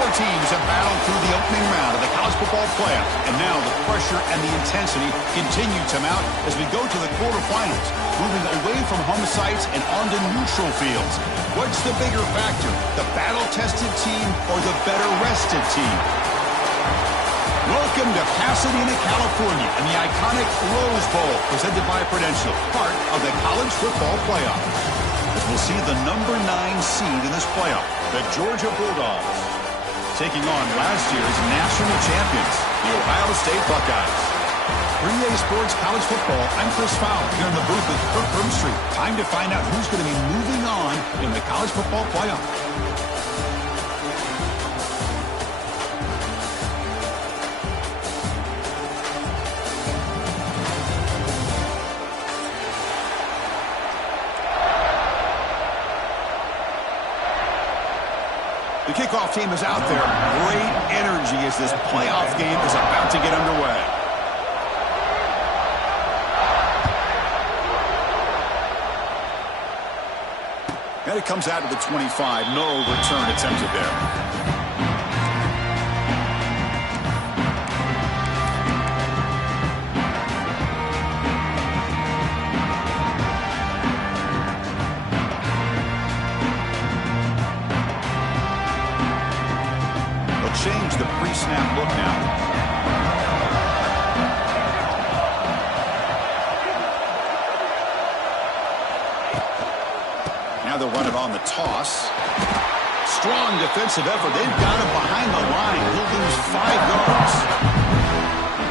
Four teams have battled through the opening round of the college football playoff, and now the pressure and the intensity continue to mount as we go to the quarterfinals, moving away from home sites and onto neutral fields. What's the bigger factor, the battle-tested team or the better-rested team? Welcome to Pasadena, California, and the iconic Rose Bowl, presented by Prudential, part of the college football playoff. As we'll see the number 9 seed in this playoff, the Georgia Bulldogs, taking on last year's national champions, the Ohio State Buckeyes. 3A Sports College Football, I'm Chris Fowler, here in the booth with Kirk Broomstreet. Time to find out who's going to be moving on in the college football playoff. The kickoff team is out there. Great energy as this playoff game is about to get underway. And it comes out to the 25. No return attempted there. Change the pre-snap look now. Now they'll run it on the toss. Strong defensive effort. They've got him behind the line. He'll lose 5 yards.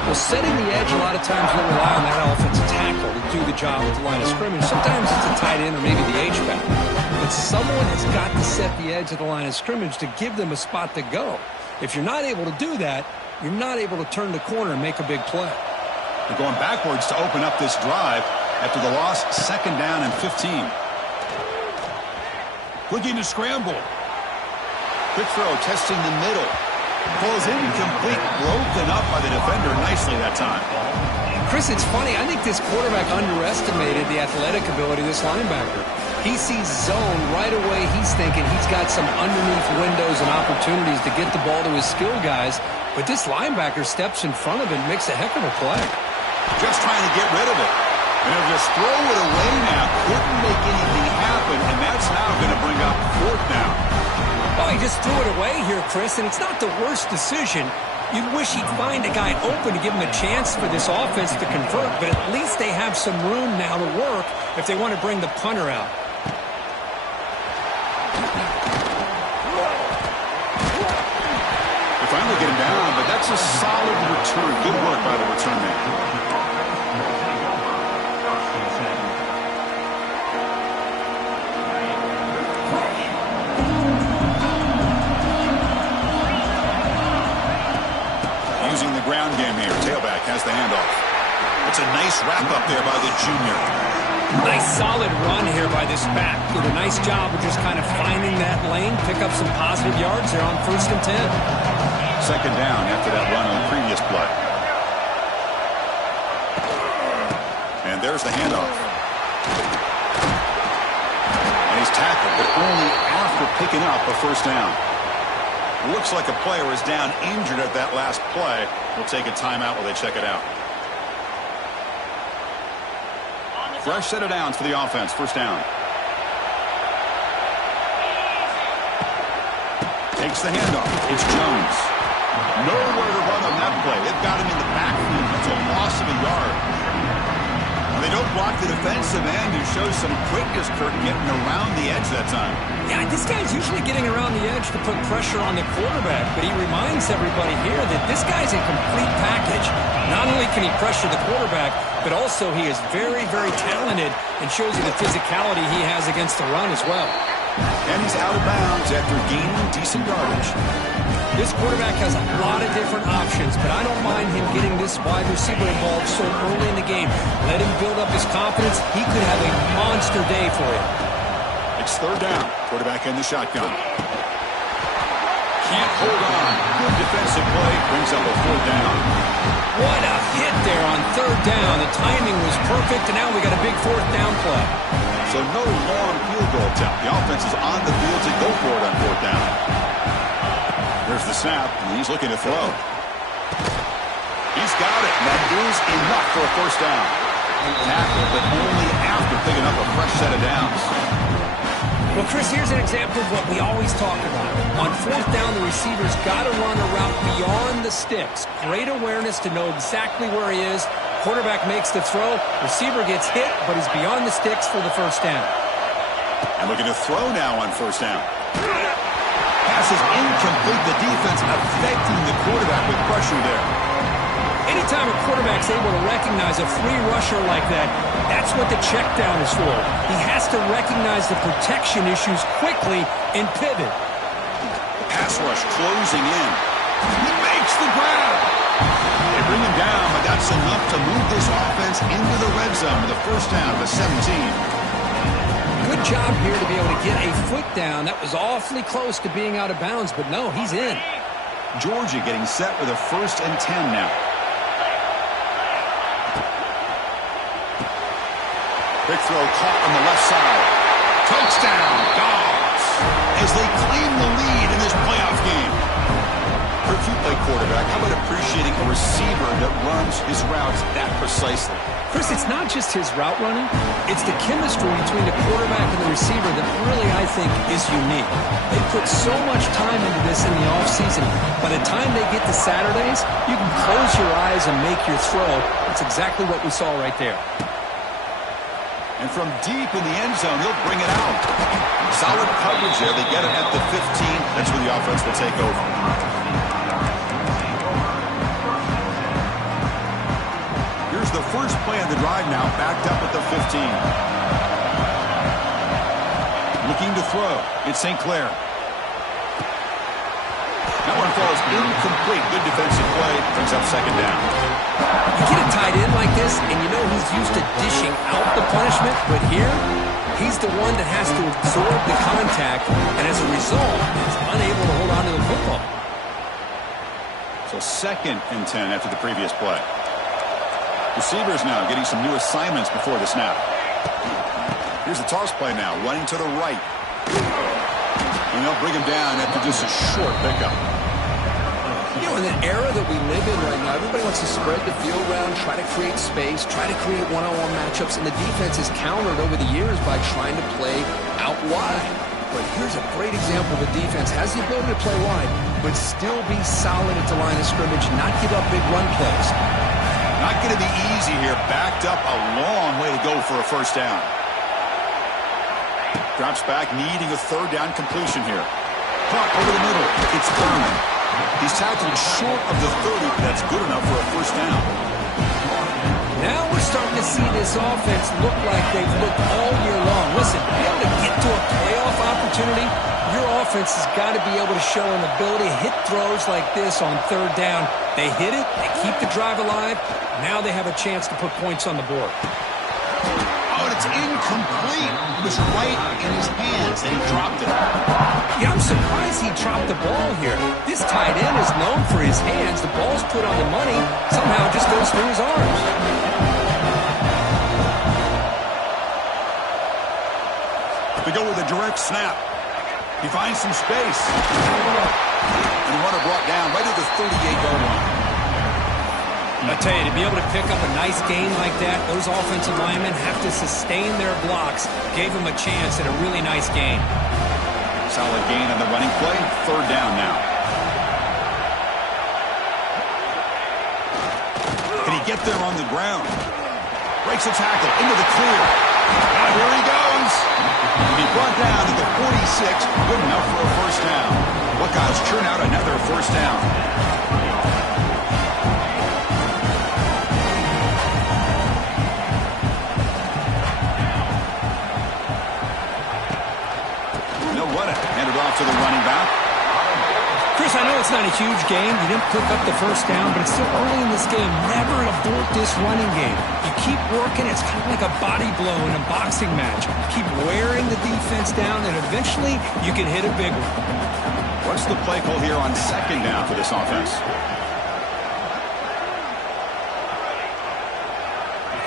Well, setting the edge, a lot of times we'll rely on that offensive tackle to do the job at the line of scrimmage. Sometimes it's a tight end or maybe the H-back. But someone has got to set the edge of the line of scrimmage to give them a spot to go. If you're not able to do that, you're not able to turn the corner and make a big play. They're going backwards to open up this drive after the loss, 2nd down and 15. Looking to scramble. Quick throw, testing the middle. Falls incomplete, broken up by the defender nicely that time. Chris, it's funny. I think this quarterback underestimated the athletic ability of this linebacker. He sees zone right away. He's thinking he's got some underneath windows and opportunities to get the ball to his skill guys. But this linebacker steps in front of it and makes a heck of a play. Just trying to get rid of it. And he'll just throw it away now. Couldn't make anything happen, and that's now going to bring up 4th down. Well, he just threw it away here, Chris, and it's not the worst decision. You'd wish he'd find a guy open to give him a chance for this offense to convert, but at least they have some room now to work if they want to bring the punter out. They finally get him down, but that's a solid return. Good work by the return man. Using the ground game here. Tailback has the handoff. It's a nice wrap-up there by the junior. Nice solid run here by this back. Did a nice job of just kind of finding that lane, pick up some positive yards there on 1st and 10. 2nd down after that run on the previous play. And there's the handoff. And he's tackled, but only after picking up a 1st down. Looks like a player is down injured at that last play. We'll take a timeout while they check it out. Fresh set of downs for the offense. 1st down. Takes the handoff. It's Jones. Nowhere to run on that play. They've got him in the backfield. That's a loss of a yard. They don't block the defensive end, who shows some quickness, Kirk, getting around the edge that time. Yeah, this guy's usually getting around the edge to put pressure on the quarterback, but he reminds everybody here that this guy's a complete package. Not only can he pressure the quarterback, but also he is very, very talented and shows you the physicality he has against the run as well. And he's out of bounds after gaining decent yardage. This quarterback has a lot of different options, but I don't mind him getting this wide receiver involved so early in the game. Let him build up his confidence. He could have a monster day for you. It's 3rd down. Quarterback in the shotgun. Can't hold on. Good defensive play. Brings up a 4th down. What a hit there on 3rd down. The timing was perfect, and now we got a big 4th down play. So no long field goal attempt. The offense is on the field to go for it on 4th down. There's the snap, and he's looking to throw. He's got it. That is enough for a first down. Tackle, but only after picking up a fresh set of downs. Well, Chris, here's an example of what we always talk about. On fourth down, the receiver's got to run a route beyond the sticks. Great awareness to know exactly where he is. Quarterback makes the throw. Receiver gets hit, but he's beyond the sticks for the first down. And looking to throw now on first down. Pass is incomplete. The defense affecting the quarterback with pressure there. Anytime a quarterback's able to recognize a free rusher like that, that's what the check down is for. He has to recognize the protection issues quickly and pivot. Pass rush closing in. He makes the grab. They bring him down, but that's enough to move this offense into the red zone with a first down to 17. Good job here to be able to get a foot down. That was awfully close to being out of bounds, but no, he's in. Georgia getting set with a 1st and 10 now. Quick throw caught on the left side. Touchdown, Dogs, as they claim the lead in this playoff game. If you play quarterback, how about appreciating a receiver that runs his routes that precisely? Chris, it's not just his route running. It's the chemistry between the quarterback and the receiver that really, I think, is unique. They put so much time into this in the offseason. By the time they get to Saturdays, you can close your eyes and make your throw. That's exactly what we saw right there. And from deep in the end zone, he'll bring it out. Solid coverage there. They get it at the 15. That's where the offense will take over. Here's the first play of the drive now, backed up at the 15. Looking to throw. It's St. Clair. That one falls incomplete. Good defensive play. Brings up second down. You get it tied in like this, and you know he's used to dishing out the punishment, but here, he's the one that has to absorb the contact, and as a result, he's unable to hold on to the football. So 2nd and 10 after the previous play. Receivers now getting some new assignments before the snap. Here's the toss play now, running to the right. And they'll bring him down after just a short pickup. You know, in the era that we live in right now, everybody wants to spread the field around, try to create space, try to create one-on-one matchups, and the defense is countered over the years by trying to play out wide. But here's a great example. The defense has the ability to play wide, but still be solid at the line of scrimmage, not give up big run plays. Not going to be easy here. Backed up a long way to go for a first down. Drops back, needing a 3rd down completion here. Caught over the middle. It's Thurman. He's tackled short of the 30. That's good enough for a first down. Now we're starting to see this offense look like they've looked all year long. Listen, to be able to get to a playoff opportunity, your offense has got to be able to show an ability to hit throws like this on 3rd down. They hit it, they keep the drive alive. Now they have a chance to put points on the board. Oh, and it's incomplete. It was right in his hands, and he dropped it. Yeah, I'm surprised he dropped the ball here. This tight end is known for his hands. The ball's put on the money. Somehow it just goes through his arms. They go with a direct snap. He finds some space. And the runner brought down right at the 38-yard line. I tell you, to be able to pick up a nice gain like that, those offensive linemen have to sustain their blocks. Gave him a chance at a really nice gain. Solid gain on the running play. 3rd down now. Can he get there on the ground? Breaks a tackle into the clear. And here he goes. And he brought down at the 46. Good enough for a first down. Buckeyes churn out another first down. Handed off to the running back. Chris, I know it's not a huge game. You didn't pick up the first down, but it's still early in this game. Never abort this running game. You keep working. It's kind of like a body blow in a boxing match. Keep wearing the defense down, and eventually you can hit a big one. What's the play call here on 2nd down for this offense?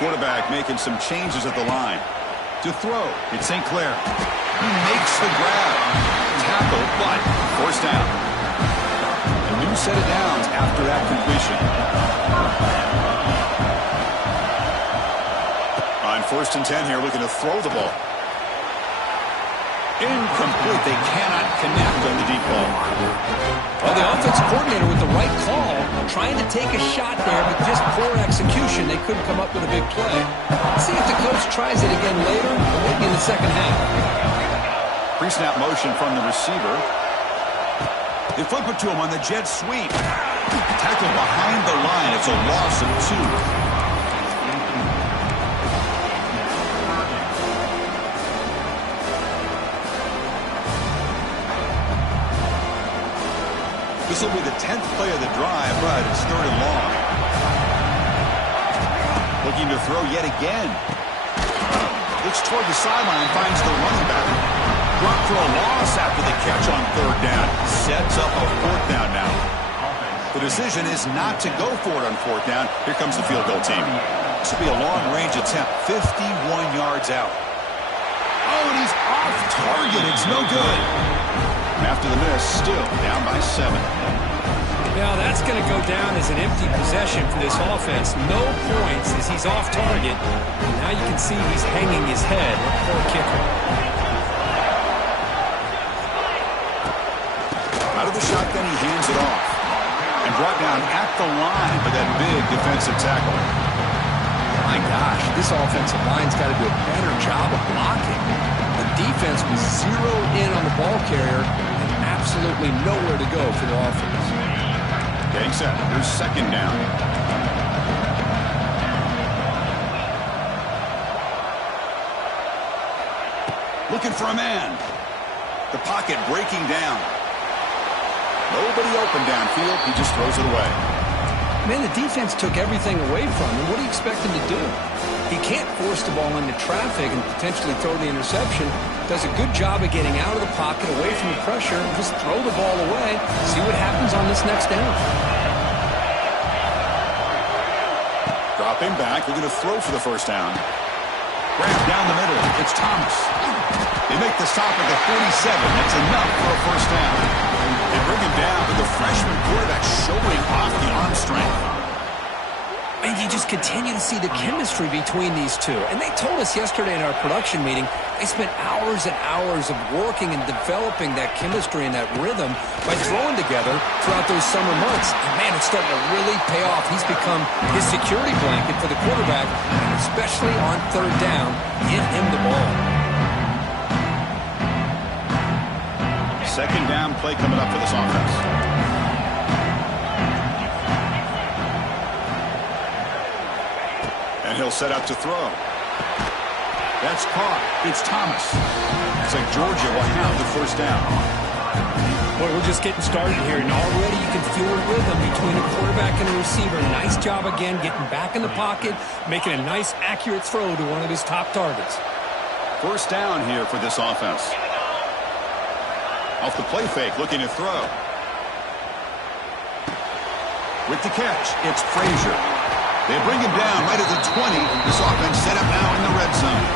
Quarterback making some changes at the line. To throw, it's St. Clair. He makes the grab. Tackle, but forced down. 2 set of downs after that completion. On 1st and 10 here, looking to throw the ball. Incomplete. They cannot connect on the deep ball. Well, the offensive coordinator with the right call, trying to take a shot there, but just poor execution. They couldn't come up with a big play. Let's see if the coach tries it again later, or maybe in the second half. Pre-snap motion from the receiver. They flip it to him on the jet sweep. Tackle behind the line. It's a loss of 2. This will be the 10th play of the drive, but it's 3rd and long. Looking to throw yet again. Looks toward the sideline, finds the running back. Dropped for a loss after the catch on 3rd down. Sets up a 4th down now. The decision is not to go for it on 4th down. Here comes the field goal team. This will be a long-range attempt, 51 yards out. Oh, and he's off target. It's no good. After the miss, still down by 7. Now that's going to go down as an empty possession for this offense. No points as he's off target. Now you can see he's hanging his head. Poor kicker. Out of the shotgun, he hands it off. And brought down at the line by that big defensive tackle. My gosh, this offensive line's got to do a better job of blocking. The defense was zeroed in on the ball carrier and absolutely nowhere to go for the offense. Getting set. Here's 2nd down. Looking for a man. The pocket breaking down. Nobody open downfield. He just throws it away. Man, the defense took everything away from him. What do you expect him to do? He can't force the ball into traffic and potentially throw the interception. Does a good job of getting out of the pocket, away from the pressure, and just throw the ball away. See what happens on this next down. Dropping back, looking to throw for the 1st down. Grab down the middle. It's Thomas. They make the stop at the 47. That's enough for a 1st down. They bring him down, but the freshman quarterback showing off the arm strength. And you just continue to see the chemistry between these two. And they told us yesterday in our production meeting, they spent hours and hours of working and developing that chemistry and that rhythm by throwing together throughout those summer months. And man, it's starting to really pay off. He's become his security blanket for the quarterback, and especially on 3rd down, give him the ball. 2nd down play coming up for this offense. And he'll set up to throw. That's caught. It's Thomas. It's like Georgia will have the 1st down. Boy, we're just getting started here, and already you can feel a rhythm between the quarterback and the receiver. Nice job again getting back in the pocket, making a nice, accurate throw to one of his top targets. 1st down here for this offense. Off the play fake, looking to throw. With the catch, it's Frazier. They bring him down right at the 20. This offense set up now in the red zone.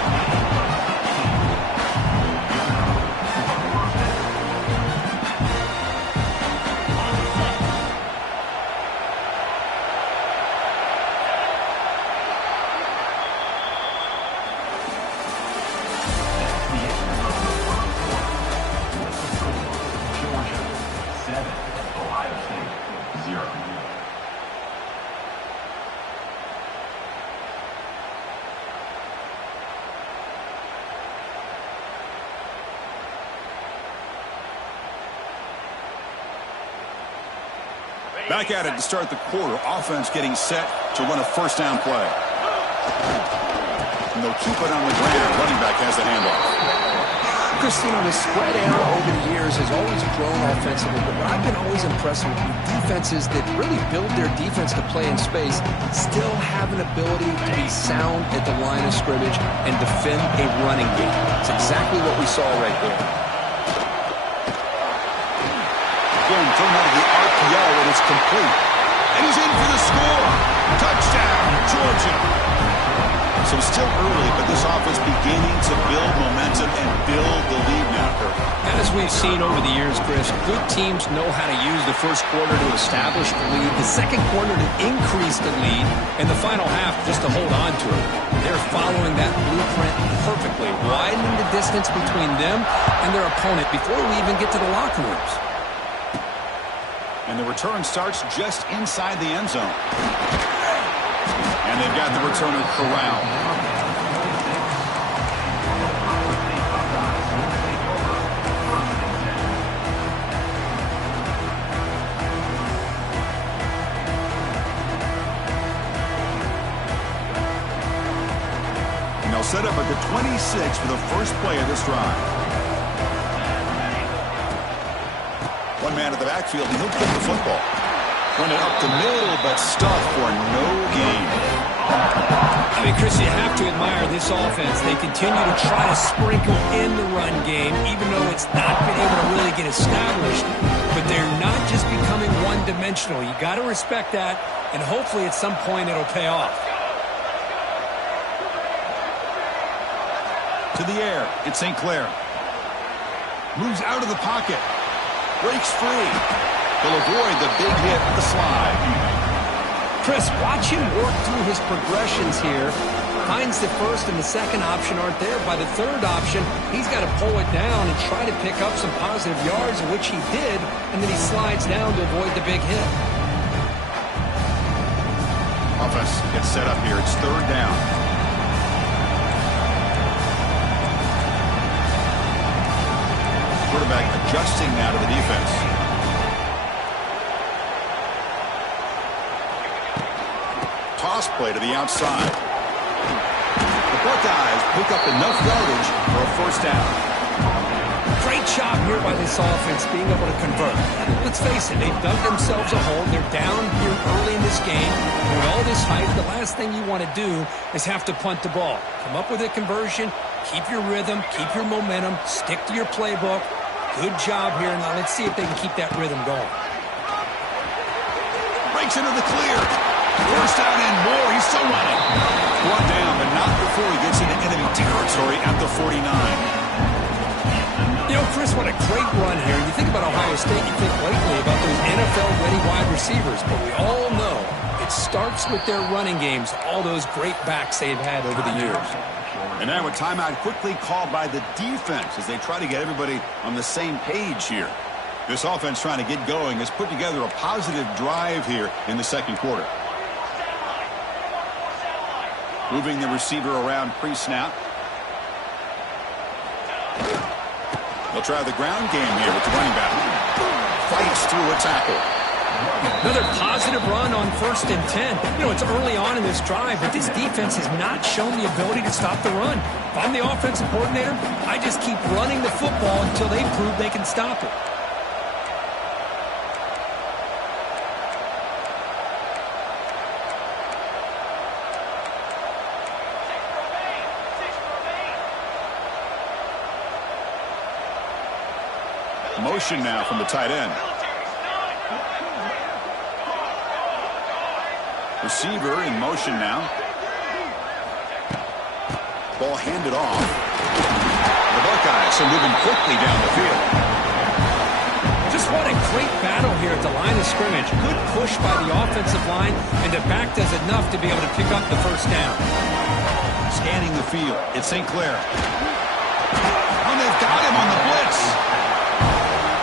Back at it to start the quarter. Offense getting set to run a 1st down play. And they'll keep it on the ground. Running back has the handoff. Chris, you know, the spread era over the years has always grown offensively, but what I've been always impressed with defenses that really build their defense to play in space still have an ability to be sound at the line of scrimmage and defend a running game. It's exactly what we saw right there. Again, thrown out of the RPO, and it's complete. And he's in for the score. Touchdown, Georgia. So still early, but this offense beginning to build momentum and build the lead now. And as we we've seen over the years, Chris, good teams know how to use the first quarter to establish the lead, the second quarter to increase the lead, and the final half just to hold on to it. They're following that blueprint perfectly, widening the distance between them and their opponent before we even get to the locker rooms. And the return starts just inside the end zone. And they've got the returner corralled. Set up at the 26 for the first play of this drive. One man at the backfield, and he'll kick the football. Run it up the middle, but stuffed for no gain. I mean, Chris, you have to admire this offense. They continue to try to sprinkle in the run game, even though it's not been able to really get established. But they're not just becoming one-dimensional. You got to respect that, and hopefully at some point it'll pay off. To the air, it's St. Clair. Moves out of the pocket. Breaks free. He'll avoid the big hit with the slide. Chris, watch him work through his progressions here. Finds the first and the second option aren't there. By the third option, he's got to pull it down and try to pick up some positive yards, which he did, and then he slides down to avoid the big hit. Offense gets set up here. It's third down. Quarterback adjusting now to the defense. Toss play to the outside. The Buckeyes pick up enough yardage for a first down. Great job here by this offense being able to convert. Let's face it, they've dug themselves a hole. They're down here early in this game. With all this hype, the last thing you want to do is have to punt the ball. Come up with a conversion, keep your rhythm, keep your momentum, stick to your playbook. Good job here. Now let's see if they can keep that rhythm going. Breaks into the clear. First down and more. He's still running. Brought down, but not before he gets into enemy territory at the 49. You know, Chris, what a great run here. You think about Ohio State, you think lately about those NFL-ready wide receivers, but we all know it starts with their running games, all those great backs they've had over the years. And now a timeout quickly called by the defense as they try to get everybody on the same page here. This offense trying to get going has put together a positive drive here in the second quarter. Moving the receiver around pre-snap. They'll try the ground game here with the running back. Fights through a tackle. Another positive run on 1st and 10. You know, it's early on in this drive, but this defense has not shown the ability to stop the run. If I'm the offensive coordinator, I just keep running the football until they prove they can stop it. Motion now from the tight end. Receiver in motion now. Ball handed off. The Buckeyes are moving quickly down the field. Just what a great battle here at the line of scrimmage. Good push by the offensive line, and the back does enough to be able to pick up the first down. Scanning the field. It's St. Clair. Oh, they've got him on the blitz.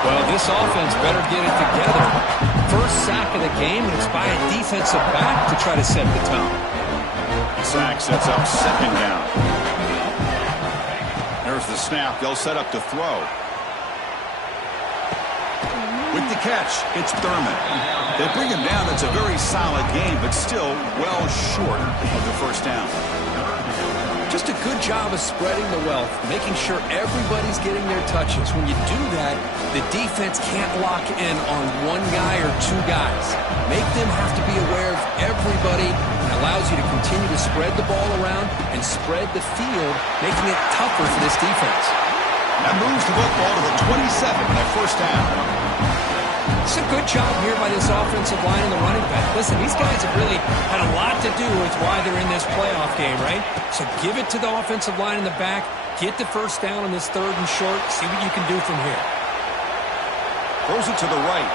Well, this offense better get it together. First sack of the game, and it's by a defensive back to try to set the tone. The sack sets up second down. There's the snap. They'll set up to throw. With the catch, it's Thurman. They bring him down. It's a very solid game, but still well short of the first down. Just a good job of spreading the wealth, making sure everybody's getting their touches. When you do that, the defense can't lock in on one guy or two guys. Make them have to be aware of everybody, and allows you to continue to spread the ball around and spread the field, making it tougher for this defense. That moves the football to the 27 on that first down. It's a good job here by this offensive line and the running back. Listen, these guys have really had a lot to do with why they're in this playoff game, right? So give it to the offensive line in the back. Get the first down on this 3rd and short. See what you can do from here. Throws it to the right.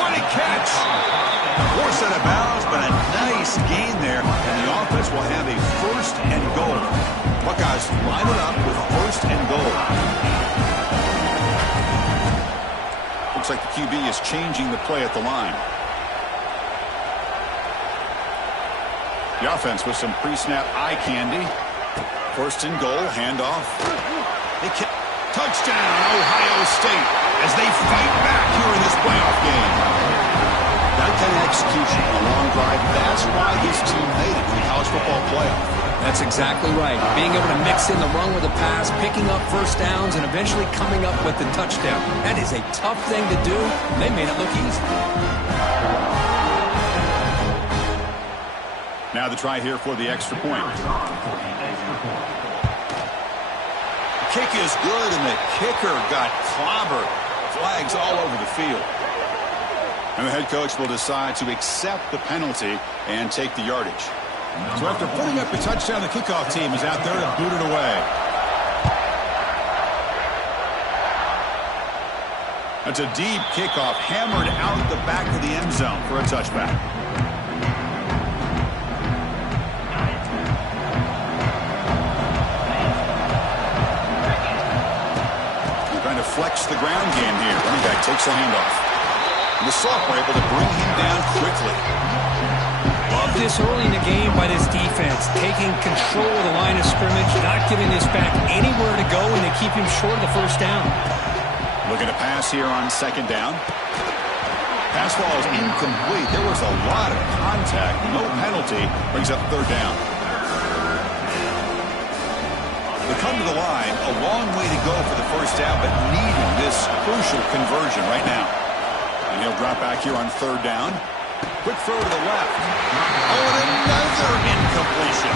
What a catch! Forced out of bounds, but a nice gain there. And the offense will have a first and goal. Buckeyes line it up with first and goal. Looks like the QB is changing the play at the line. The offense with some pre-snap eye candy. First and goal, handoff. Touchdown, Ohio State, as they fight back here in this playoff game. That kind of execution on a long drive, that's why this team made it in the college football playoff. That's exactly right. Being able to mix in the run with the pass, picking up first downs, and eventually coming up with the touchdown. That is a tough thing to do. They made it look easy. Now the try here for the extra point. The kick is good, and the kicker got clobbered. Flags all over the field. And the head coach will decide to accept the penalty and take the yardage. So after putting up a touchdown, the kickoff team is out there to boot it away. That's a deep kickoff, hammered out the back of the end zone for a touchback. They're trying to flex the ground game here. Running back takes the handoff. And the sophomore able to bring him down quickly. Love this early in the game by this defense, taking control of the line of scrimmage, not giving this back anywhere to go, and they keep him short of the first down. Looking to pass here on second down. Pass ball is incomplete. There was a lot of contact. No penalty. Brings up third down. They come to the line. A long way to go for the first down, but needing this crucial conversion right now. And he'll drop back here on third down. Quick throw to the left. Oh, and another incompletion.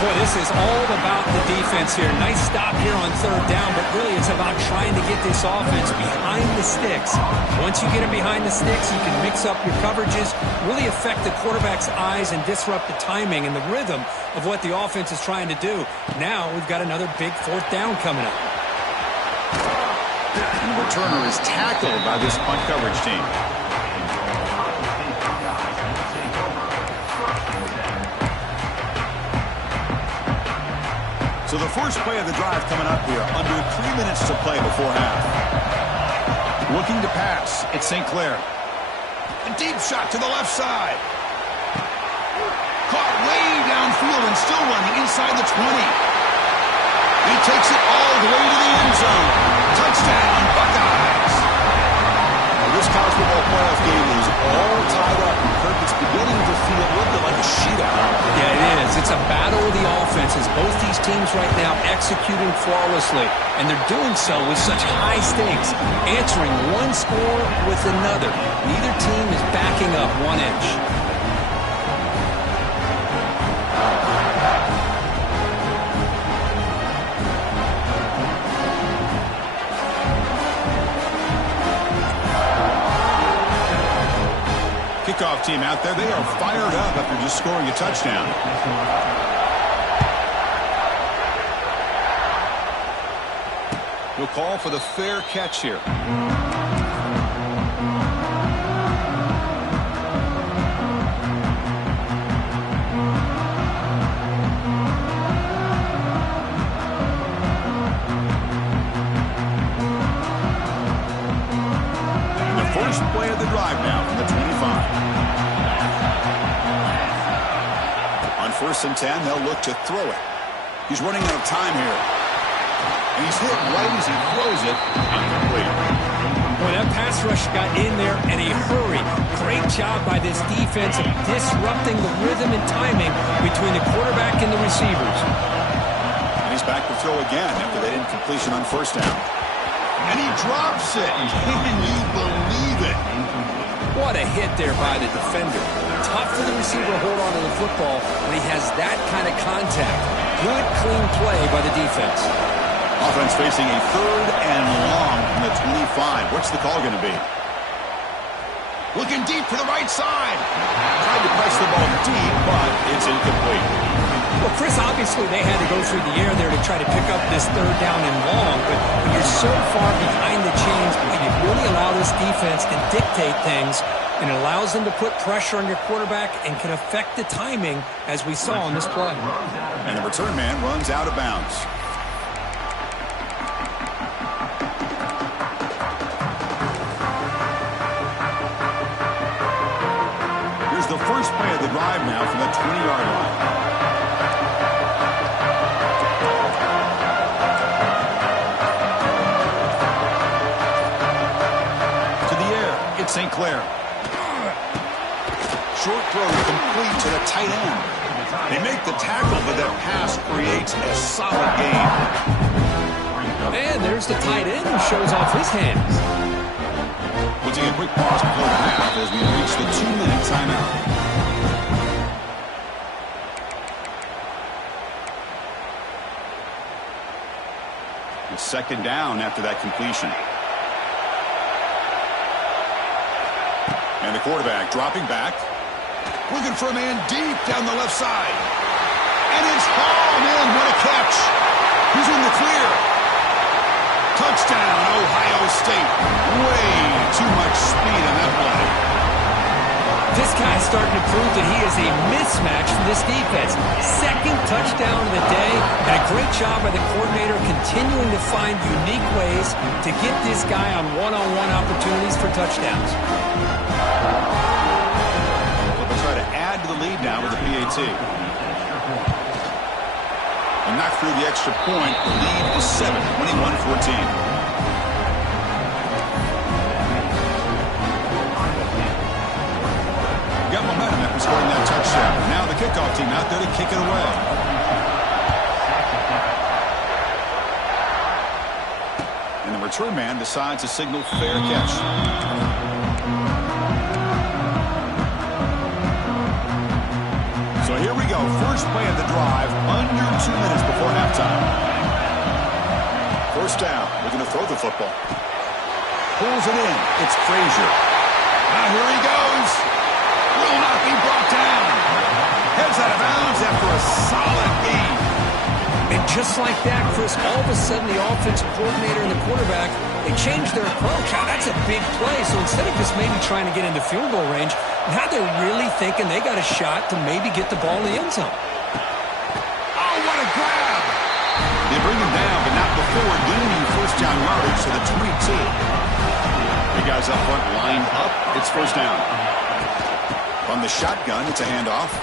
Boy, this is all about the defense here. Nice stop here on third down, but really it's about trying to get this offense behind the sticks. Once you get them behind the sticks, you can mix up your coverages, really affect the quarterback's eyes and disrupt the timing and the rhythm of what the offense is trying to do. Now we've got another big fourth down coming up. And the returner is tackled by this punt coverage team. So the first play of the drive coming up here, under 3 minutes to play before half. Looking to pass, it's St. Clair. A deep shot to the left side. Caught way downfield and still running inside the 20. He takes it all the way to the end zone. Touchdown, Buckeyes. Well, this college football playoff game is all tied up. Kirk, it's beginning to feel a little bit like a shootout. Yeah, it is. It's a battle of the offenses. Both these teams right now executing flawlessly, and they're doing so with such high stakes, answering one score with another. Neither team is backing up 1 inch. Kickoff team out there, they are fired up after just scoring a touchdown. We'll call for the fair catch here. And the first play of the drive now from the 25. On 1st and 10, they'll look to throw it. He's running out of time here. And he's hit right as he throws it. Incomplete. Boy, that pass rush got in there in a hurry. Great job by this defense of disrupting the rhythm and timing between the quarterback and the receivers. And he's back to throw again after that incompletion on 1st down. And he drops it. Can you believe it? What a hit there by the defender. Tough for the receiver to hold on to the football when he has that kind of contact. Good, clean play by the defense. Offense facing a 3rd and long from the 25. What's the call going to be? Looking deep for the right side. Tried to press the ball deep, but it's incomplete. Well, Chris, obviously they had to go through the air there to try to pick up this 3rd down and long, but when you're so far behind the chains, you really allow this defense to dictate things, and it allows them to put pressure on your quarterback and can affect the timing, as we saw on this play. And the return man runs out of bounds. Here's the first play of the drive now from the 20-yard line. St. Clair. Short throw complete to the tight end. They make the tackle, but that pass creates a solid gain. And there's the tight end who shows off his hands. We'll take a quick pause before the half as we reach the 2-minute timeout. It's second down after that completion. And the quarterback dropping back. Looking for a man deep down the left side. And it's hauled in. What a catch. He's in the clear. Touchdown, Ohio State. Way too much speed on that play. This guy's starting to prove that he is a mismatch for this defense. Second touchdown of the day, and a great job by the coordinator continuing to find unique ways to get this guy on one-on-one opportunities for touchdowns. Well, they'll try to add to the lead now with the PAT. And knock through the extra point. The lead is 7, 21-14. Got momentum after scoring that touchdown. Now the kickoff team out there to kick it away. And the return man decides to signal fair catch. So here we go. First play of the drive, under 2 minutes before halftime. First down. We're going to throw the football. Pulls it in. It's Frazier. Now here he goes. Will not be brought down. Heads out of bounds after a solid gain. And just like that, Chris, all of a sudden the offensive coordinator and the quarterback, they changed their approach. Now, that's a big play. So instead of just maybe trying to get into field goal range, now they're really thinking they got a shot to maybe get the ball in the end zone. Oh, what a grab. They bring him down, but not before gaining first down yardage to the 22. The guys up front lined up. It's first down. On the shotgun, it's a handoff.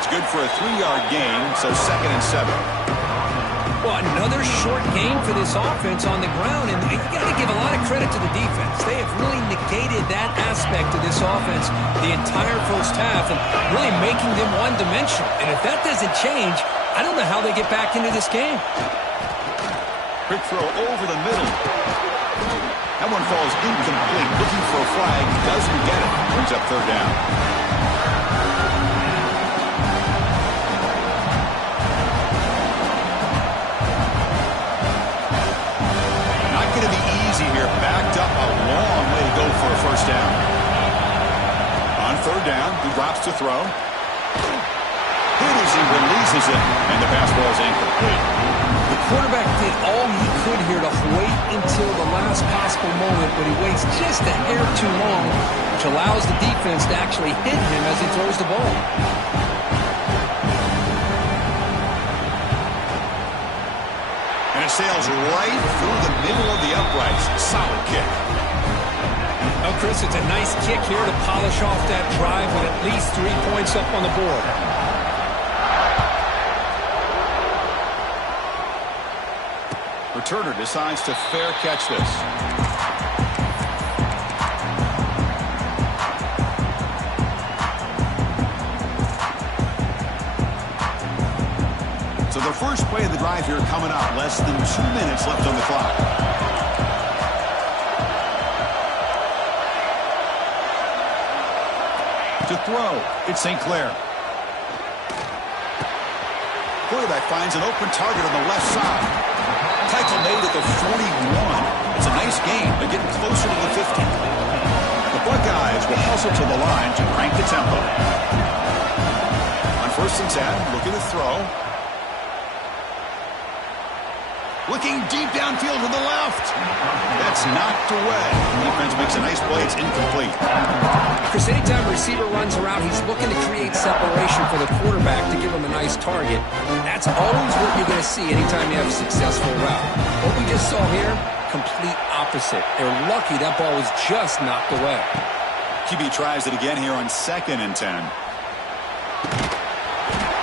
It's good for a 3-yard gain, so 2nd and 7. Well, another short gain for this offense on the ground, and you got to give a lot of credit to the defense. They have really negated that aspect of this offense the entire first half and really making them one-dimensional. And if that doesn't change, I don't know how they get back into this game. Quick throw over the middle. That one falls incomplete. Looking for a flag. Doesn't get it. Brings up third down. Not going to be easy here. Backed up a long way to go for a first down. On third down, he drops to throw. Hit as he releases it, and the pass ball is incomplete. The quarterback did all he could here to wait until the last possible moment, but he waits just a hair too long, which allows the defense to actually hit him as he throws the ball. And it sails right through the middle of the uprights. Solid kick. Oh, Chris, it's a nice kick here to polish off that drive with at least 3 points up on the board. Returner decides to fair catch this. So the first play of the drive here coming up. Less than 2 minutes left on the clock. To throw, it's St. Clair. Quarterback finds an open target on the left side. Tackle made at the 41. It's a nice game, but getting closer to the 50. The Buckeyes will hustle to the line to crank the tempo. On 1st and 10, looking to throw. Looking deep downfield to the left. That's knocked away. Defense makes a nice play. It's incomplete. Chris, anytime a receiver runs around, he's looking to create separation for the quarterback to give him a nice target. That's always what you're going to see anytime you have a successful route. What we just saw here, complete opposite. They're lucky that ball was just knocked away. QB tries it again here on 2nd and 10.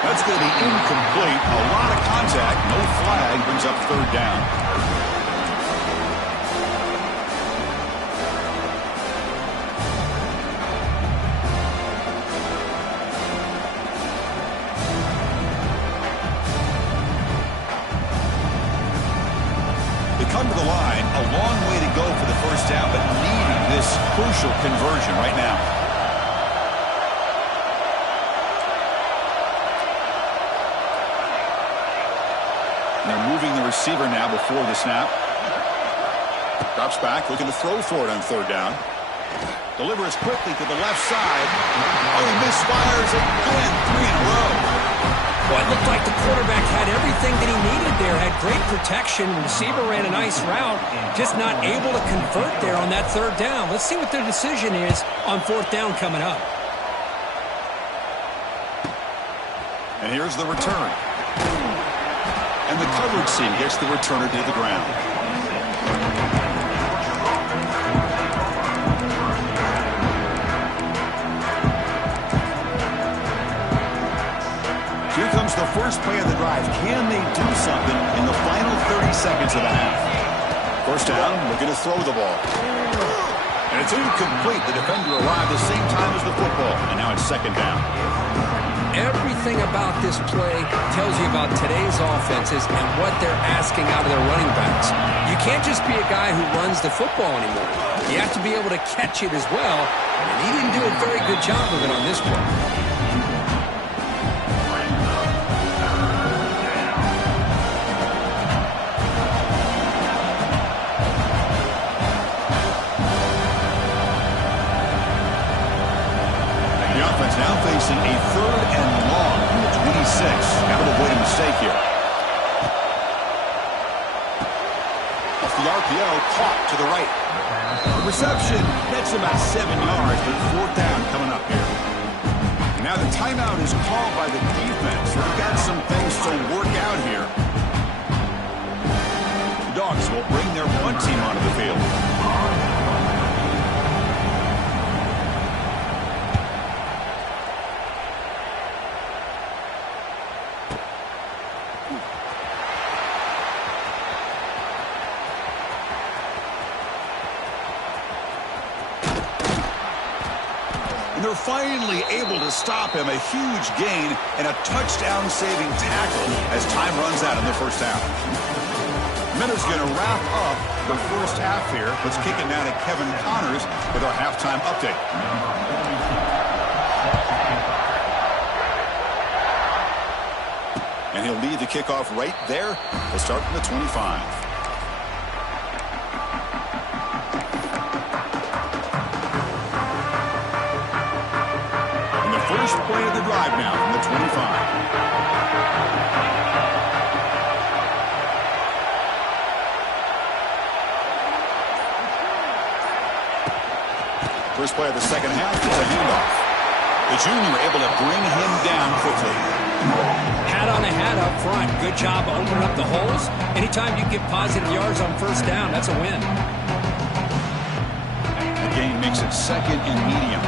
That's going to be incomplete. A lot of contact. No flag. Brings up 3rd down. They come to the line. A long way to go for the 1st down, but needing this crucial conversion right now. They're moving the receiver now before the snap. Drops back, looking to throw for it on 3rd down. Delivers quickly to the left side. Oh, he misfires again. 3 in a row. Well, it looked like the quarterback had everything that he needed there. Had great protection. The receiver ran a nice route. Just not able to convert there on that 3rd down. Let's see what their decision is on 4th down coming up. And here's the return. And the coverage team gets the returner to the ground. Here comes the first play of the drive. Can they do something in the final 30 seconds of the half? 1st down, looking to throw the ball. And it's incomplete. The defender arrived the same time as the football. And now it's 2nd down. Everything about this play tells you about today's offenses and what they're asking out of their running backs. You can't just be a guy who runs the football anymore. You have to be able to catch it as well, and he didn't do a very good job of it on this play. Now facing a 3rd and long from the 26. Got to avoid a mistake here. Off the RPO, caught to the right. The reception, that's about 7 yards, but 4th down coming up here. Now the timeout is called by the defense. They've got some things to work out here. The Dogs will bring their punt team onto the field. And they're finally able to stop him. A huge gain and a touchdown-saving tackle as time runs out in the 1st half. Minter's going to wrap up the 1st half here. Let's kick it now to Kevin Connors with our halftime update. And he'll lead the kickoff right there. We'll start from the 25. First play of the drive now from the 25. First play of the 2nd half is a handoff. The junior able to bring him down quickly. Hat on a hat up front. Good job opening up the holes. Anytime you get positive yards on 1st down, that's a win. The gain makes it 2nd and medium.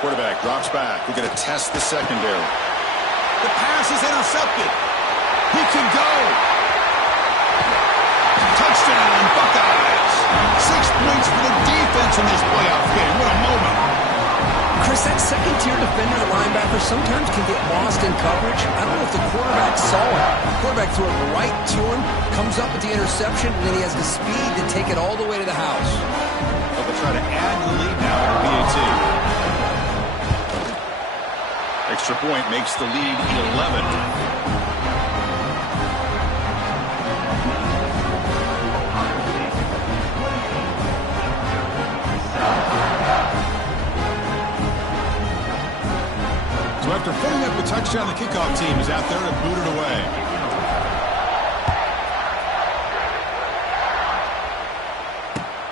Quarterback drops back. We're going to test the secondary. The pass is intercepted. He can go. Touchdown, Buckeyes. 6 points for the defense in this playoff game. What a moment. Chris, that second-tier defender, the linebacker, sometimes can get lost in coverage. I don't know if the quarterback saw it. The quarterback threw it right to him, comes up with the interception, and then he has the speed to take it all the way to the house. But they'll try to add the lead now to PAT. Extra point makes the lead 11. So after putting up a touchdown, the kickoff team is out there to boot it away.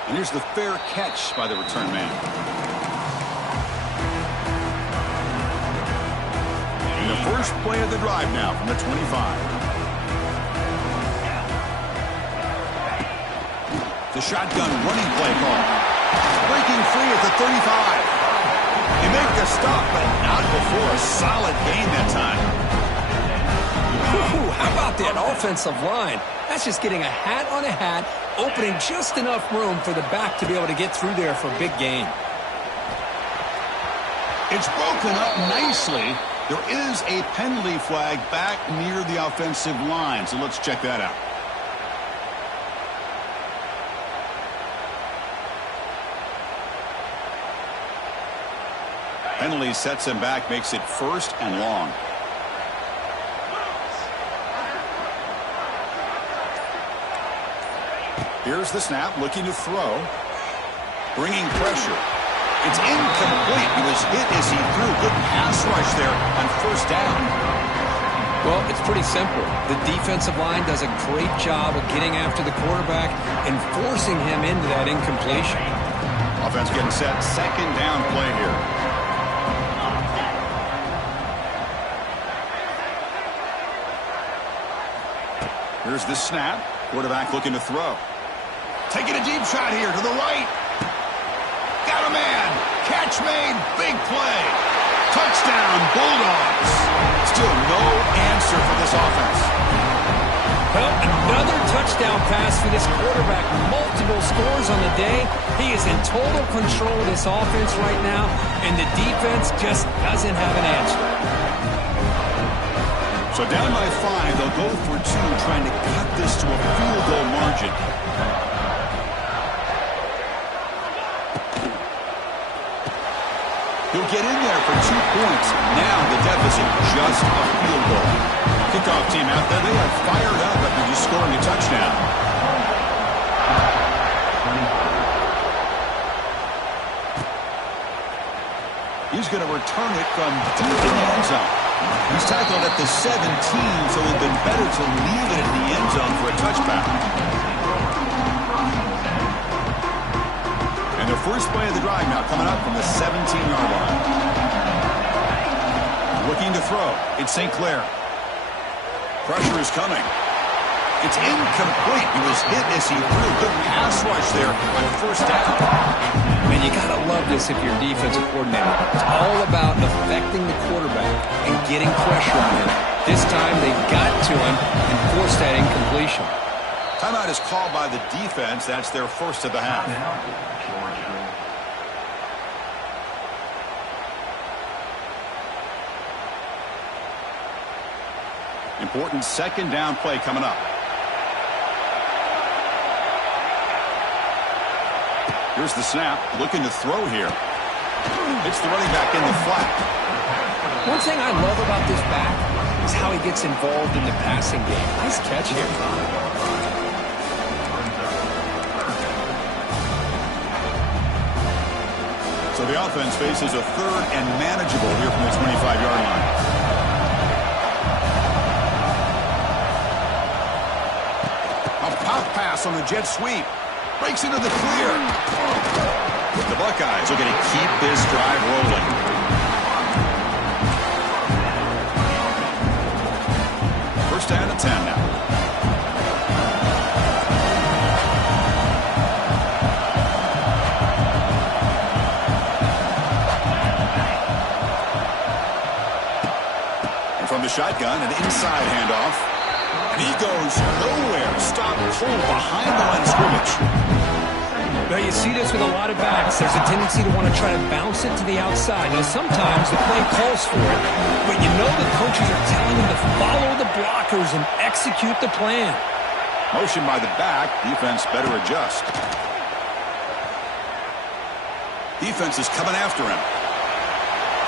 And here's the fair catch by the return man. And the first play of the drive now from the 25. The shotgun running play call. Breaking free at the 35. They make the stop, but not before a solid gain that time. Ooh, how about that offensive line? That's just getting a hat on a hat, opening just enough room for the back to be able to get through there for a big gain. It's broken up nicely. There is a penalty flag back near the offensive line, so let's check that out. Penalty sets him back, makes it 1st and long. Here's the snap, looking to throw. Bringing pressure. It's incomplete. He was hit as he threw. Good pass rush there on 1st down. Well, it's pretty simple. The defensive line does a great job of getting after the quarterback and forcing him into that incompletion. Offense getting set. 2nd down play here. Here's the snap. Quarterback looking to throw. Taking a deep shot here to the right. Got a man. Catch made. Big play. Touchdown, Bulldogs. Still no answer for this offense. Well, another touchdown pass for this quarterback. Multiple scores on the day. He is in total control of this offense right now, and the defense just doesn't have an answer. So down by 5, they'll go for 2, trying to cut this to a field goal margin. He'll get in there for 2 points. Now the deficit, just a field goal. Kickoff team out there, they are fired up after just scoring a touchdown. He's going to return it from deep in the end zone. He's tackled at the 17, so it would have been better to leave it in the end zone for a touchback. And the first play of the drive now coming up from the 17-yard line. Looking to throw. It's St. Clair. Pressure is coming. It's incomplete. He was hit as he threw. Good pass rush there on 1st down. Man, you got to love this if you're a defensive coordinator. It's all about affecting the quarterback and getting pressure on him. This time they got to him and forced that incompletion. Timeout is called by the defense. That's their first of the half. Important 2nd down play coming up. Here's the snap, looking to throw here. It's the running back in the flat. One thing I love about this back is how he gets involved in the passing game. Nice catch here. So the offense faces a 3rd and manageable here from the 25-yard line. A pop pass on the jet sweep. Breaks into the clear. The Buckeyes are going to keep this drive rolling. First down and 10 now. And from the shotgun, an inside handoff. And he goes nowhere. Stop cold behind the line of scrimmage. Well, you see this with a lot of backs. There's a tendency to want to try to bounce it to the outside. Now, sometimes the play calls for it, but you know the coaches are telling them to follow the blockers and execute the plan. Motion by the back. Defense better adjust. Defense is coming after him.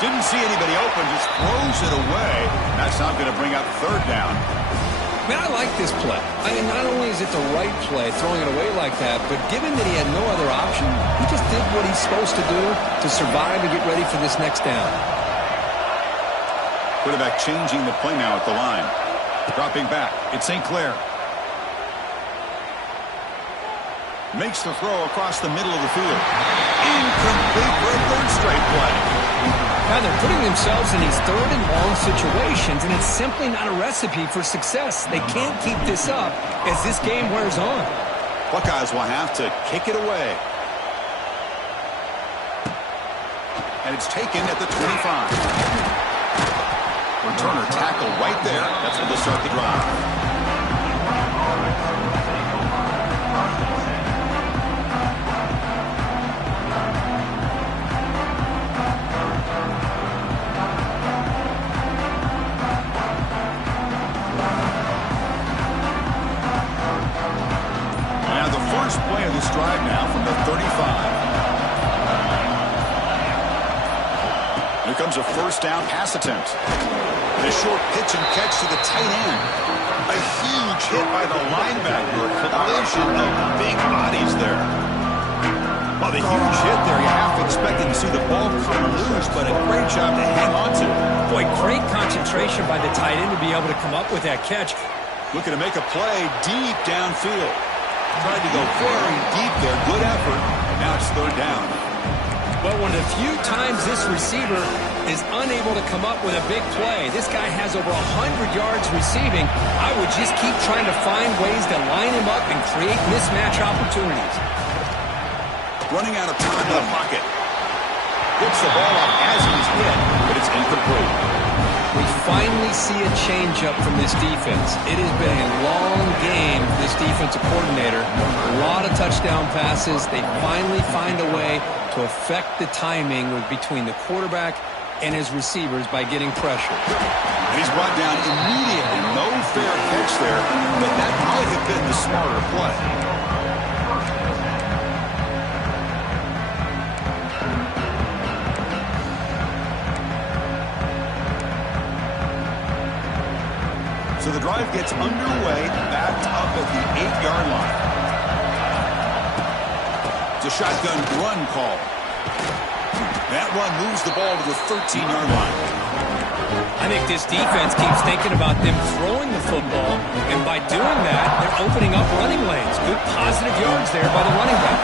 Didn't see anybody open, just throws it away. That's not going to bring up 3rd down. Man, I like this play. I mean, not only is it the right play, throwing it away like that, but given that he had no other option, he just did what he's supposed to do to survive and get ready for this next down. Quarterback changing the play now at the line. Dropping back, it's St. Clair. Makes the throw across the middle of the field. Incomplete for a third straight play. Now they're putting themselves in these third and long situations, and it's simply not a recipe for success. They can't keep this up as this game wears on. Buckeyes will have to kick it away. And it's taken at the 25. Returner tackle right there. That's when they'll start the drive. Play of this drive now from the 35. Here comes a first down pass attempt. And a short pitch and catch to the tight end. A huge hit by the linebacker. Collision of big bodies there. Well, the huge hit there, you half expected to see the ball come loose, but a great job to hang on to. Boy, great concentration by the tight end to be able to come up with that catch. Looking to make a play deep downfield. Tried to go very deep there. Good effort. And now it's third down. But one of the few times this receiver is unable to come up with a big play. This guy has over 100 yards receiving. I would just keep trying to find ways to line him up and create mismatch opportunities. Running out of time in the pocket. Gets the ball up as he's hit, but it's incomplete. We finally see a change-up from this defense. It has been a long game for this defensive coordinator. A lot of touchdown passes. They finally find a way to affect the timing between the quarterback and his receivers by getting pressure. He's brought down immediately. No fair catch there, but that might have been the smarter play. So the drive gets underway, backed up at the 8-yard line. It's a shotgun run call. That run moves the ball to the 13-yard line. I think this defense keeps thinking about them throwing the football, and by doing that, they're opening up running lanes. Good positive yards there by the running back.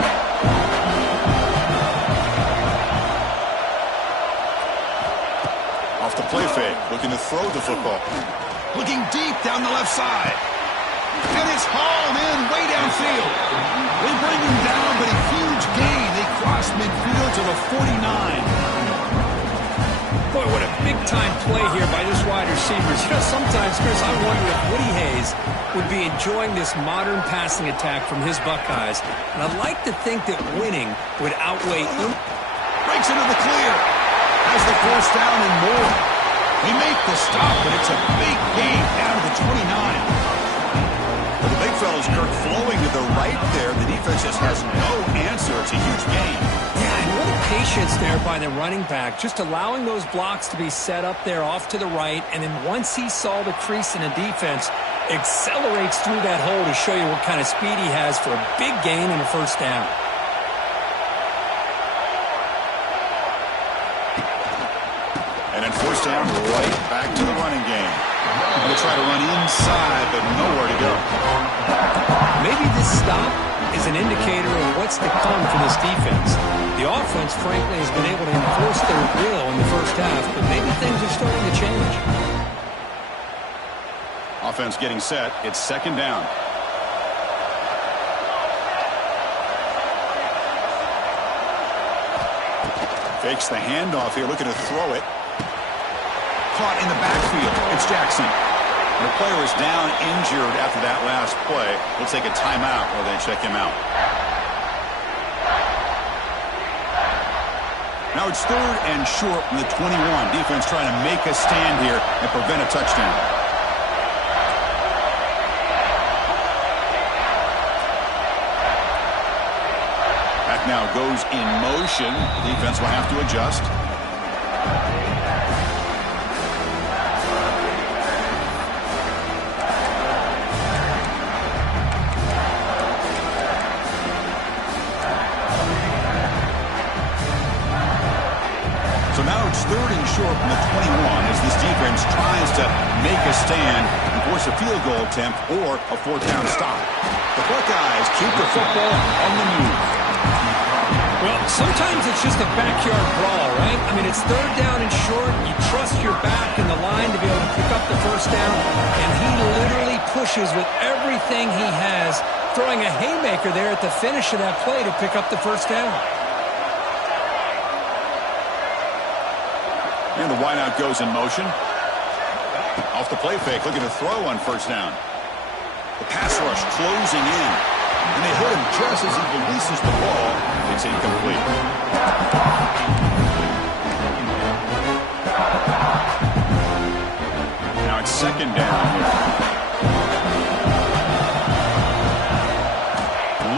Off the play fake, looking to throw the football. Looking deep down the left side. And it's hauled in way downfield. They bring him down, but a huge gain. They cross midfield to the 49. Boy, what a big-time play here by this wide receivers. You know, sometimes, Chris, I wonder if Woody Hayes would be enjoying this modern passing attack from his Buckeyes. And I'd like to think that winning would outweigh... Breaks into the clear. Has the first down and more. They make the stop, but it's a big gain down to the 29. Well, the big fella's Kirk flowing to the right there. The defense just has no answer. It's a huge gain. Yeah, and what a patience there by the running back, just allowing those blocks to be set up there off to the right, and then once he saw the crease in the defense, accelerates through that hole to show you what kind of speed he has for a big gain and a first down. And then first down, right back to the running game. Going to try to run inside, but nowhere to go. Maybe this stop is an indicator of what's to come for this defense. The offense, frankly, has been able to enforce their will in the first half, but maybe things are starting to change. Offense getting set. It's second down. Fakes the handoff here, looking to throw it. Caught in the backfield. It's Jackson. The player is down injured after that last play. We'll take a timeout while they check him out. Now it's third and short from the 21. Defense trying to make a stand here and prevent a touchdown. Back now goes in motion. Defense will have to adjust. So now it's third and short from the 21 as this defense to make a stand and force a field goal attempt or a fourth-down stop. The Buckeyes keep the football on the move. Well, sometimes it's just a backyard brawl, right? I mean, it's third down and short. You trust your back in the line to be able to pick up the first down, and he literally pushes with everything he has, throwing a haymaker there at the finish of that play to pick up the first down. And the wideout goes in motion. Off the play fake, looking to throw on first down. The pass rush closing in. And they hit him just as he releases the ball. It's incomplete. Now it's second down.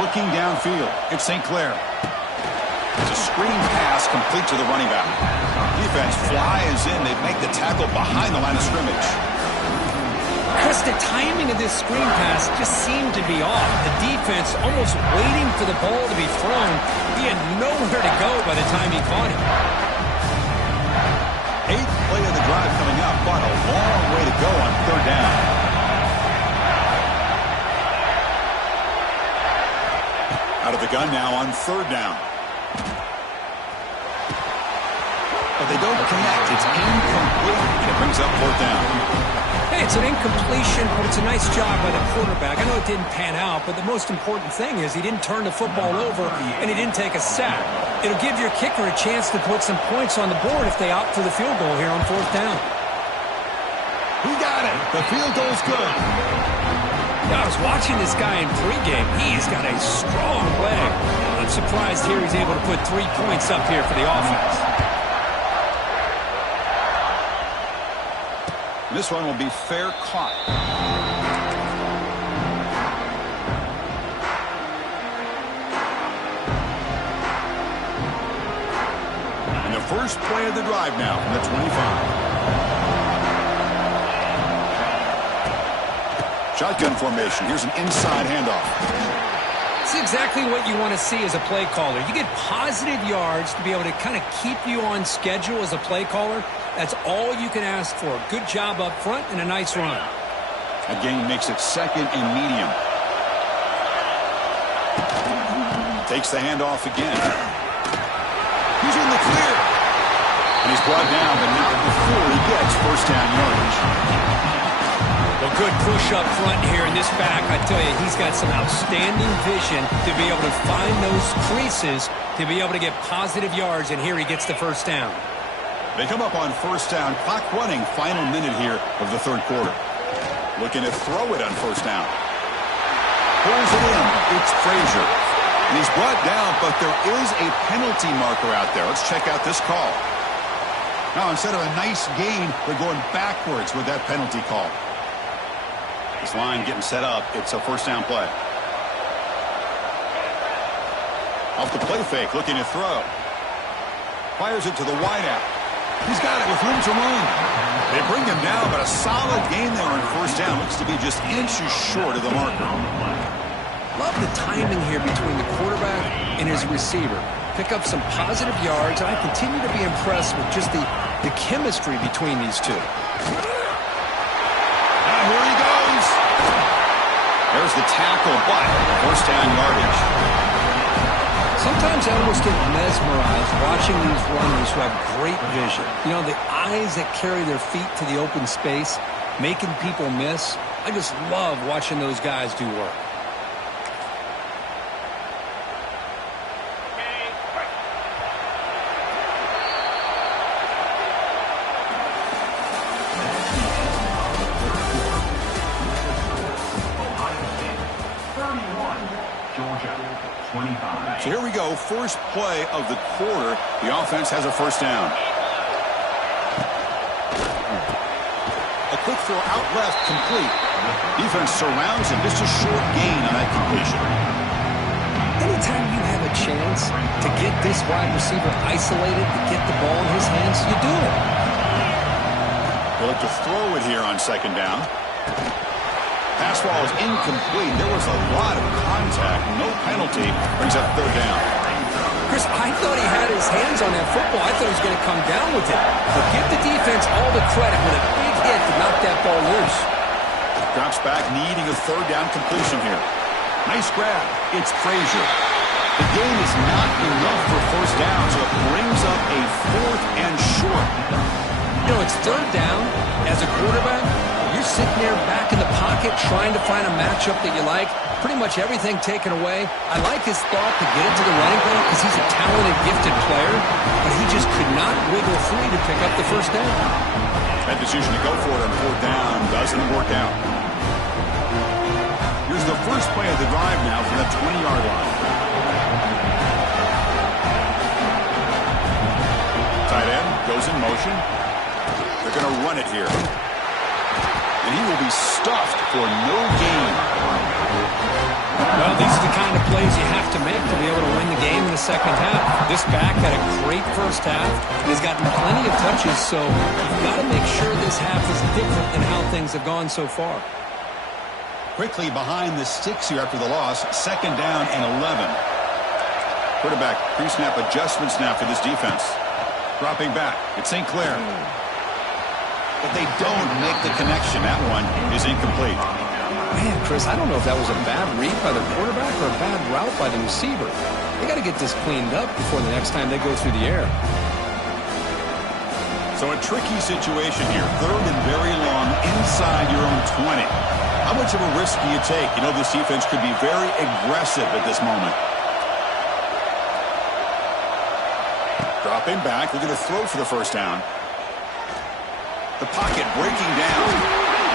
Looking downfield, it's St. Clair. It's a screen pass complete to the running back. Defense flies in. They make the tackle behind the line of scrimmage. Chris, the timing of this screen pass just seemed to be off. The defense almost waiting for the ball to be thrown. He had nowhere to go by the time he caught it. Eighth play of the drive coming up, but a long way to go on third down. Out of the gun now on third down. But they don't connect. It's incomplete, and it brings up fourth down. Hey, it's an incompletion, but it's a nice job by the quarterback. I know it didn't pan out, but the most important thing is he didn't turn the football over and he didn't take a sack. It'll give your kicker a chance to put some points on the board if they opt for the field goal here on fourth down. He got it. The field goal's good. Yeah, I was watching this guy in pregame. He's got a strong leg. I'm surprised here he's able to put 3 points up here for the offense. This one will be fair caught. And the first play of the drive now from the 25. Shotgun formation. Here's an inside handoff. It's exactly what you want to see as a play caller. You get positive yards to be able to kind of keep you on schedule as a play caller. That's all you can ask for. Good job up front and a nice run. That gain makes it second and medium. Takes the handoff again. He's in the clear. And he's brought down, but not before he gets first down yardage. Well, good push up front here in this back. I tell you, he's got some outstanding vision to be able to find those creases to be able to get positive yards, and here he gets the first down. They come up on first down, clock running, final minute here of the third quarter. Looking to throw it on first down. Pulls it in. It's Frazier. And he's brought down, but there is a penalty marker out there. Let's check out this call. Now, instead of a nice gain, they're going backwards with that penalty call. This line getting set up. It's a first down play. Off the play fake, looking to throw. Fires it to the wideout. He's got it with room to run. They bring him down, but a solid gain there on first down. Looks to be just inches short of the marker. Love the timing here between the quarterback and his receiver. Pick up some positive yards, and I continue to be impressed with just the chemistry between these two. Now here he goes. There's the tackle, but first down yardage. Sometimes I almost get mesmerized watching these runners who have great vision. You know, the eyes that carry their feet to the open space, making people miss. I just love watching those guys do work. So here we go, first play of the quarter. The offense has a first down. A quick throw out left, complete. Defense surrounds him. Just a short gain on that completion. Anytime you have a chance to get this wide receiver isolated, to get the ball in his hands, you do it. They'll look to throw it here on second down. Pass ball is incomplete. There was a lot of contact. No penalty. Brings up third down. Chris, I thought he had his hands on that football. I thought he was going to come down with it. But give the defense all the credit with a big hit to knock football loose. Drops back, needing a third down completion here. Nice grab. It's Frazier. The gain is not enough for first down, so it brings up a 4th and short. You know, it's third down. As a quarterback, you're sitting there back in the pocket trying to find a matchup that you like. Pretty much everything taken away. I like his thought to get it to the running back because he's a talented, gifted player, but he just could not wiggle free to pick up the first down. That decision to go for it on 4th down doesn't work out. Here's the first play of the drive now from that 20-yard line. Tight end goes in motion. They're going to run it here. And he will be stuffed for no gain. Well, these are the kind of plays you have to make to be able to win the game in the second half. This back had a great first half and has gotten plenty of touches, so you've got to make sure this half is different than how things have gone so far. Quickly behind the sticks here after the loss. 2nd down and 11. Quarterback pre-snap adjustments now for this defense. Dropping back. It's St. Clair. But they don't make the connection. That one is incomplete. Man, Chris, I don't know if that was a bad read by the quarterback or a bad route by the receiver. They got to get this cleaned up before the next time they go through the air. So a tricky situation here. 3rd and very long inside your own 20. How much of a risk do you take? You know this defense could be very aggressive at this moment. Dropping back. They're going to throw for the first down. The pocket breaking down.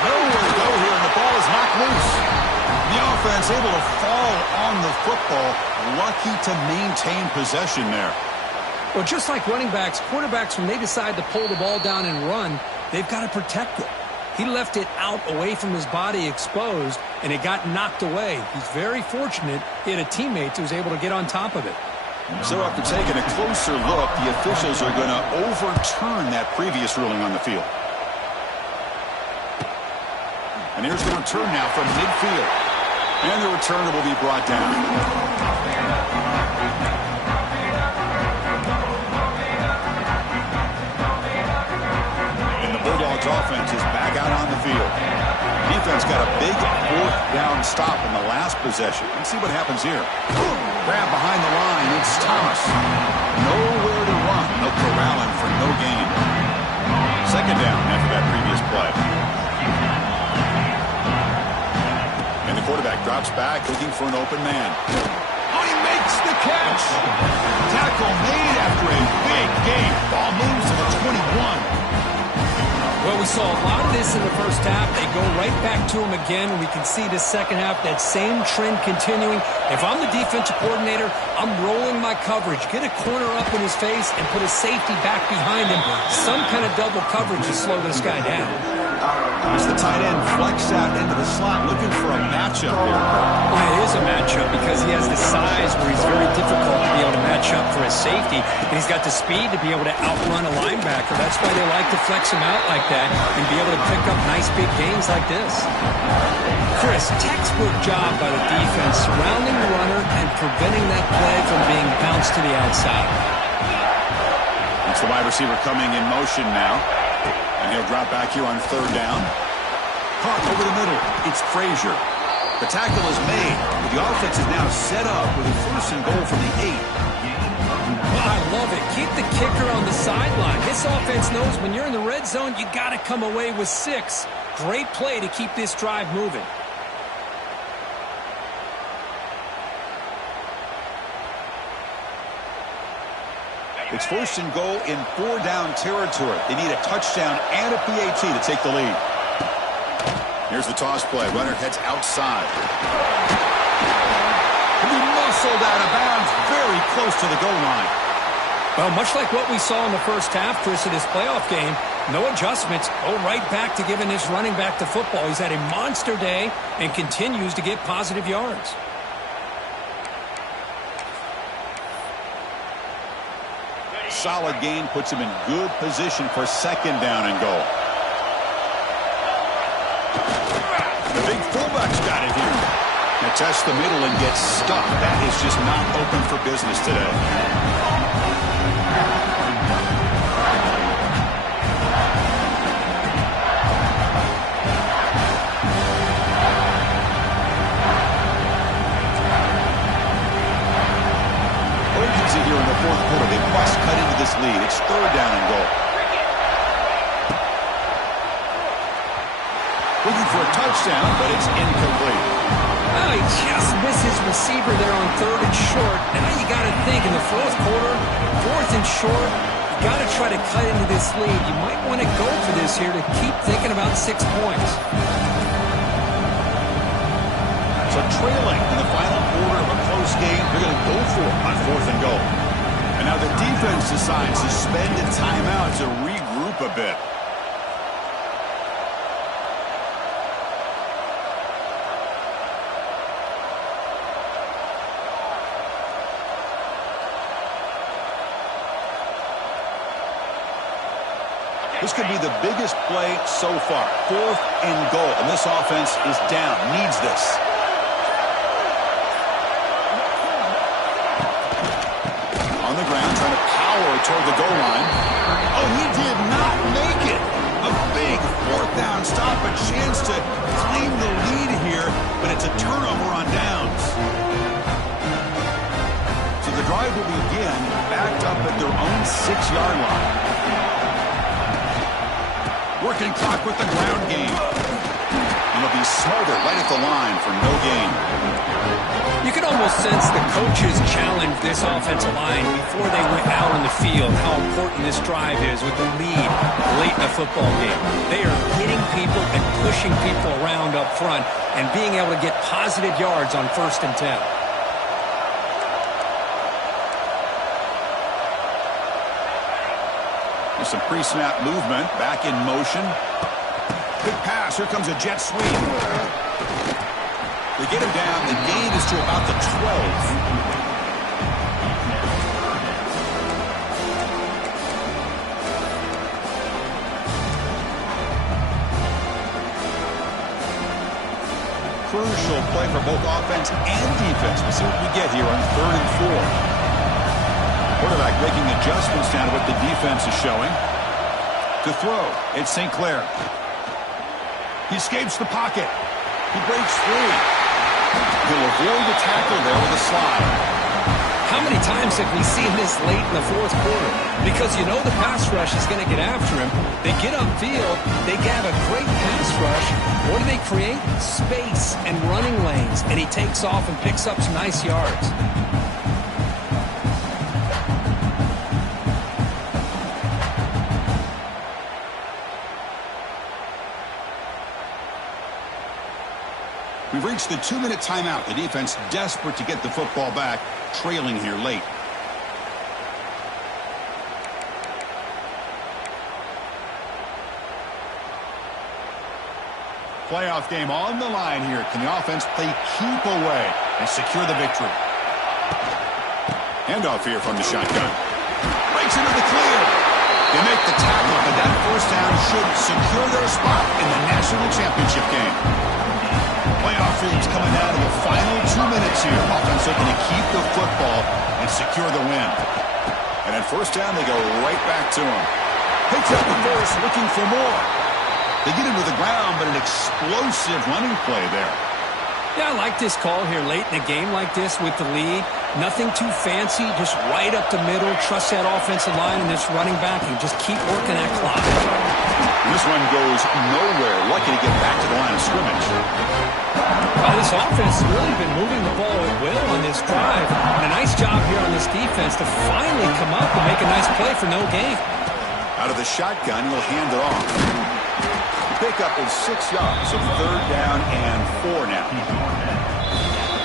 Nowhere to go here, and the ball is knocked loose. The offense able to fall on the football. Lucky to maintain possession there. Well, just like running backs, quarterbacks, when they decide to pull the ball down and run, they've got to protect it. He left it out away from his body exposed, and it got knocked away. He's very fortunate he had a teammate who was able to get on top of it. So after taking a closer look, the officials are going to overturn that previous ruling on the field. And here's the return now from midfield. And the returner will be brought down. And the Bulldogs offense is back out on the field. Defense got a big 4th down stop in the last possession. Let's see what happens here. Grab behind the line. It's Thomas. Nowhere to run. No corralling for no gain. 2nd down after that previous play. And the quarterback drops back, looking for an open man. Oh, he makes the catch! Tackle made after a big gain. Ball moves to the 21. Well, we saw a lot of this in the first half. They go right back to him again, and we can see the second half, that same trend continuing. If I'm the defensive coordinator, I'm rolling my coverage. Get a corner up in his face and put a safety back behind him. Some kind of double coverage to slow this guy down. As the tight end flex out into the slot, looking for a matchup here. Well, it is a matchup because he has the size where he's very difficult to be able to match up for his safety, and he's got the speed to be able to outrun a linebacker. That's why they like to flex him out like that and be able to pick up nice big gains like this. Chris, textbook job by the defense surrounding the runner and preventing that play from being bounced to the outside. It's the wide receiver coming in motion now. And he'll drop back here on 3rd down. Caught over the middle. It's Frazier. The tackle is made. The offense is now set up with a 1st and goal from the 8. Well, I love it. Keep the kicker on the sideline. This offense knows when you're in the red zone, you got to come away with 6. Great play to keep this drive moving. It's 1st and goal in 4-down territory. They need a touchdown and a PAT to take the lead. Here's the toss play. Runner heads outside. Can be muscled out of bounds very close to the goal line. Well, much like what we saw in the first half, Chris, in this playoff game, no adjustments. Go right back to giving this running back the football. He's had a monster day and continues to get positive yards. Solid gain puts him in good position for 2nd down and goal. The big fullback's got it here. Now tests the middle and gets stuck. That is just not open for business today. Looking for a touchdown, but it's incomplete. Oh, he just missed his receiver there on 3rd and short. Now you got to think in the 4th quarter, 4th and short, you got to try to cut into this lead. You might want to go for this here to keep thinking about 6 points. So trailing in the final quarter of a close game, they're going to go for it on 4th and goal. And now the defense decides to spend a timeout to regroup a bit. This could be the biggest play so far. 4th and goal. And this offense is down. Needs this. On the ground, trying to power toward the goal line. Oh, he did not make it. A big 4th down stop. A chance to claim the lead here, but it's a turnover on downs. So the drive will begin backed up at their own 6-yard line. Working clock with the ground game. And it'll be Smolder right at the line for no gain. You can almost sense the coaches challenge this offensive line before they went out on the field, how important this drive is with the lead late in the football game. They are hitting people and pushing people around up front and being able to get positive yards on 1st and 10. Some pre-snap movement, back in motion. Big pass, here comes a jet sweep. They get him down, the gain is to about the 12. Crucial play for both offense and defense. We'll see what we get here on 3rd and 4. Quarterback making adjustments down to what the defense is showing. To throw, it's St. Clair. He escapes the pocket. He breaks free. He'll avoid the tackle there with a slide. How many times have we seen this late in the 4th quarter? Because you know the pass rush is going to get after him. They get upfield. They have a great pass rush. What do they create? Space and running lanes. And he takes off and picks up some nice yards. We've reached the 2-minute timeout. The defense desperate to get the football back, trailing here late. Playoff game on the line here. Can the offense play keep away and secure the victory? Handoff here from the shotgun. Breaks into the clear. They make the tackle, but that 1st down should secure their spot in the national championship game. Playoff games coming down to the final 2 minutes here. Offense looking to keep the football and secure the win. And at 1st down, they go right back to him. Picks up the first, looking for more. They get him to the ground, but an explosive running play there. Yeah, I like this call here late in a game like this with the lead. Nothing too fancy, just right up the middle. Trust that offensive line and this running back and just keep working that clock. This one goes nowhere. Lucky to get back to the line of scrimmage. Well, this offense has really been moving the ball at will on this drive. And a nice job here on this defense to finally come up and make a nice play for no gain. Out of the shotgun, he'll hand it off. Pickup is 6 yards, so 3rd down and 4 now.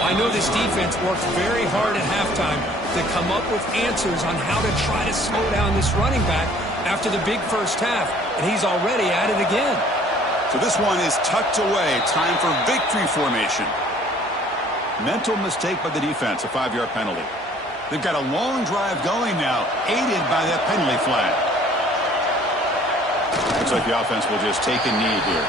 I know this defense worked very hard at halftime to come up with answers on how to try to slow down this running back after the big 1st half, and he's already at it again. So this one is tucked away. Time for victory formation. Mental mistake by the defense, a 5-yard penalty. They've got a long drive going now, aided by that penalty flag. Looks like the offense will just take a knee here.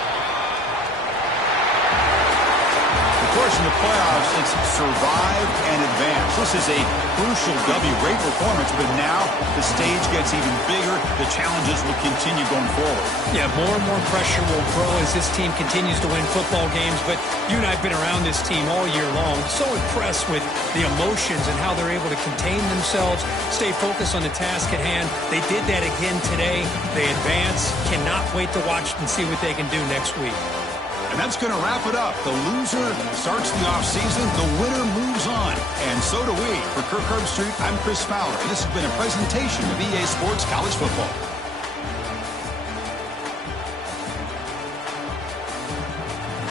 Of course, in the playoffs, it's survive and advance. This is a crucial W. Great performance, but now the stage gets even bigger. The challenges will continue going forward. Yeah, more and more pressure will grow as this team continues to win football games, but you and I have been around this team all year long. So impressed with the emotions and how they're able to contain themselves, stay focused on the task at hand. They did that again today. They advance. Cannot wait to watch and see what they can do next week. And that's going to wrap it up. The loser starts the offseason. The winner moves on. And so do we. For Kirk Herbstreit, I'm Chris Fowler. This has been a presentation of EA Sports College Football.